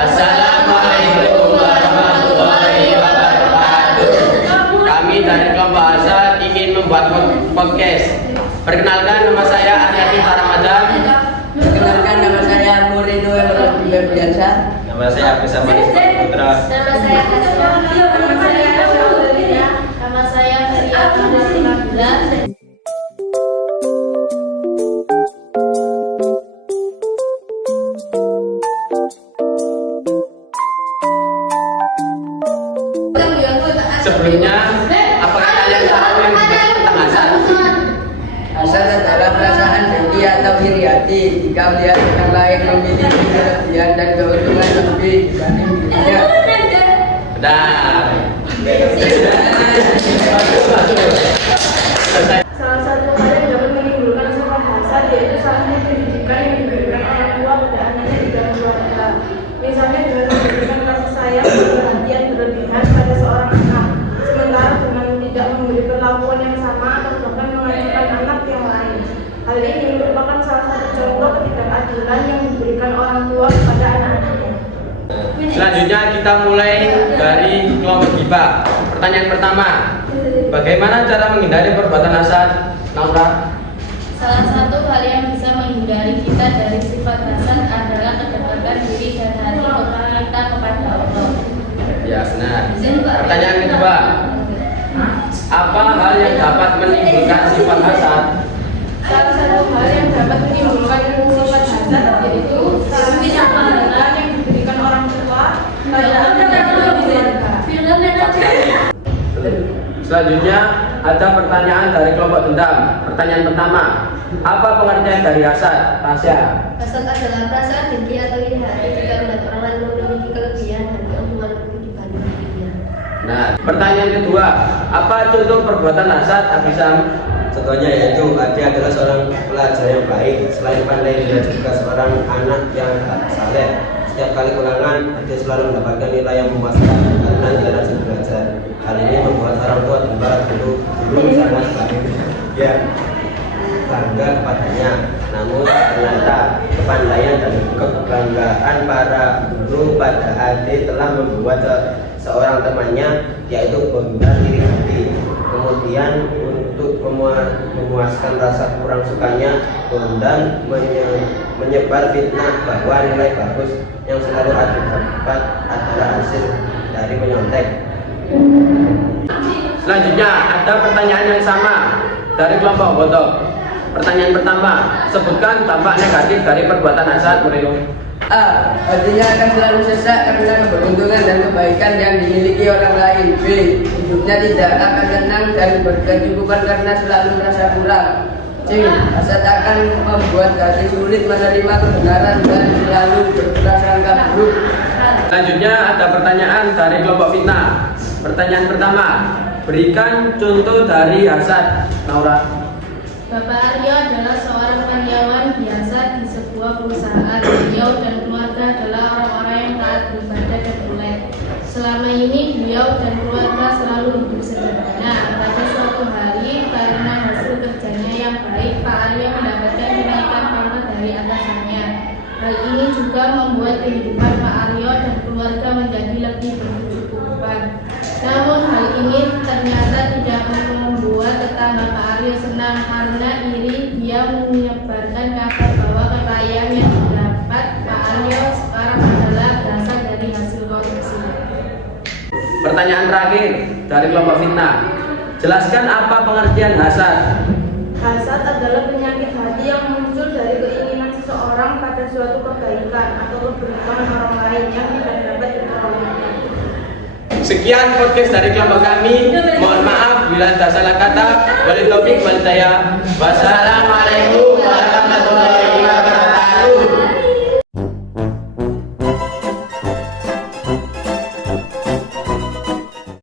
Assalamualaikum warahmatullahi wabarakatuh. Kami dari kelompok Hasad ingin membuat podcast. Perkenalkan, nama saya Aryati Ramadan. Perkenalkan, nama saya Murido Biasa. Nama saya Abdul Samad Putra. Nama saya Hasya. Nama saya Syaulia. Nama saya Maria Nabila. Sebelumnya, apakah kalian tahu yang dimaksud tentang hasad? Hasad adalah perasaan dengki atau iri hati jika melihat orang lain memiliki kelebihan dan keuntungan lebih dibanding dirinya. Benar. Salah satu hal yang dapat menimbulkan sifat hasad yaitu salahnya pendidikan yang diberikan orang tua pada anaknya di dalam keluarga. Misalnya dengan memberikan kasih sayang dan perhatian berlebihan pada seorang anak, sementara dengan tidak memberi perlakuan yang sama atau bahkan mengacukan anak yang lain. Hal ini merupakan salah satu contoh ketidakadilan yang diberikan orang tua kepada anak-anaknya. Selanjutnya kita mulai dari kelompok Giba. Pertanyaan pertama, bagaimana cara menghindari perbuatan hasad? Naura. Salah satu hal yang bisa menghindari kita dari sifat hasad adalah kedekatan diri dan hati kita kepada Allah. Ya, benar. Pertanyaan kedua, apa hal yang dapat menimbulkan sifat hasad? Salah satu hal yang dapat menimbulkan sifat hasad yaitu salahnya pendidikan yang diberikan orang tua pada anak-anak keluarga. Selanjutnya ada pertanyaan dari kelompok dendam. Pertanyaan pertama, apa pengertian dari hasad? Tasya. Hasad adalah perasaan dengki atau iri hati jika melihat orang lain memiliki kelebihan dan keuntungan lebih dibanding dirinya. Nah, pertanyaan kedua, apa contoh perbuatan hasad, Abisam? Contohnya yaitu Adi adalah seorang pelajar yang baik. Selain pandai, dia juga seorang anak yang saleh. Setiap kali ulangan, Adi selalu mendapatkan nilai yang memuaskan karena dia rajin belajar. Hal ini membuat orang tua dan para guru sangat bangga kepadanya. Namun ternyata kepandaian dan kebanggaan para guru pada Adi telah membuat seorang temannya yaitu benar iri hati. Kemudian untuk memuaskan rasa kurang sukanya, Bondan menyebar fitnah bahwa nilai bagus yang selalu Adi dapat adalah hasil dari menyontek. Selanjutnya ada pertanyaan yang sama dari kelompok Botok. Pertanyaan pertama, sebutkan dampak negatif dari perbuatan hasad, Murino. A. Hatinya akan selalu sesak karena keberuntungan dan kebaikan yang dimiliki orang lain. B. Hidupnya tidak akan tenang dan berkecukupan karena selalu merasa kurang. C. Hasad akan membuat hati sulit menerima kebenaran dan selalu berprasangka buruk. Selanjutnya ada pertanyaan dari kelompok fitnah. Pertanyaan pertama, berikan contoh dari hasad, Naura. Bapak Aryo adalah seorang karyawan biasa di sebuah perusahaan. Beliau dan keluarga adalah orang-orang yang taat beribadah dan melek. Selama ini beliau dan keluarga selalu hidup sederhana. Pada suatu hari karena hasil kerjanya yang baik, Pak Aryo mendapatkan kenaikan pangkat dari atasannya. Hal ini juga membuat kehidupan Pak Aryo dan keluarga menjadi lebih berkecukupan. Namun hal ini ternyata tidak membuat tetangga Pak Aryo senang karena iri. Dia menyebarkan kabar bahwa kekayaan yang didapat Pak Aryo sekarang adalah berasal dari hasil korupsi. Pertanyaan terakhir dari kelompok fitnah. Jelaskan apa pengertian hasad. Hasad adalah penyakit hati yang muncul dari keinginan seseorang pada suatu kebaikan atau keberuntungan orang lain yang tidak dapat diperoleh. Sekian podcast dari kelompok kami. Mohon maaf bila ada salah kata. Wal taufiq wal hidayah. Wassalam.